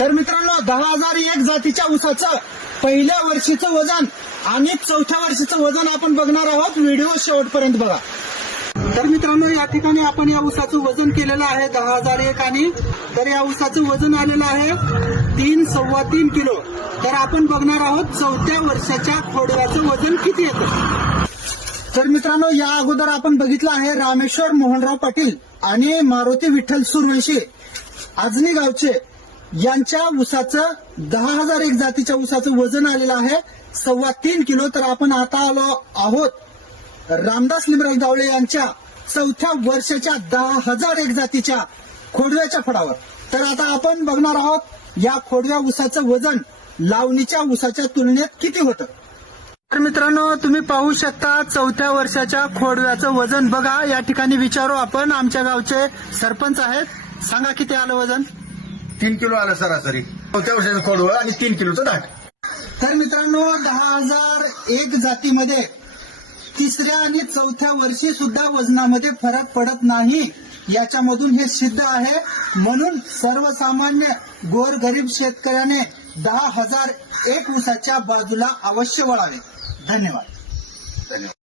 तर मित्रांनो 10,001 जातीच्या ऊसाचं पहिल्या वर्षीचं वजन आणि चौथ्या वर्षीचं वजन आपण बघणार आहोत. व्हिडिओ शेवटपर्यंत बघा. तर मित्रांनो या ठिकाणी आपण या ऊसाचं वजन केलेलं आहे 10,001 आणि तर या ऊसाचं वजन आलेलं आहे 3.3 किलो. तर आपण बघणार आहोत चौथ्या वर्षाच्या खोडव्याचं वजन किती येतं. तर मित्रांनो या अगोदर आपण बघितलं आहे रामेश्वर मोहनराव पाटील आणि मारुती विठ्ठल सुरवंशी आजनी गावचे यांच्या ऊसाचं 10,001 जातीच्या ऊसाचं वजन आलेलं आहे 3.25 किलो. तर आपण आता आलो आहोत रामदास लिमराज गावळे यांच्या चौथ्या वर्षाच्या 10,001 जातीच्या खोडव्याच्या फळावर. तर आता आपण बघणार आहोत या खोडव्या ऊसाचं वजन लावणीच्या ऊसाच्या तुलनेत किती होतं. तर मित्रांनो तुम्ही पाहू शकता चौथ्या वर्षाच्या खोडव्याचं वजन बघा. या ठिकाणी विचारू आपण आमच्या गावचे सरपंच आहेत. सांगा किती आलं वजन. 3 किलो आलं सरासरी चौथ्या वर्षाचं खोडवं आणि 3 किलोचं दाट. तर मित्रांनो 10,001 जातीमध्ये तिसऱ्या आणि चौथ्या वर्षी सुद्धा वजनामध्ये फरक पडत नाही याच्यामधून हे सिद्ध आहे. म्हणून सर्वसामान्य गोरगरीब शेतकऱ्याने 10,001 ऊसाच्या बाजूला अवश्य वळावे. धन्यवाद.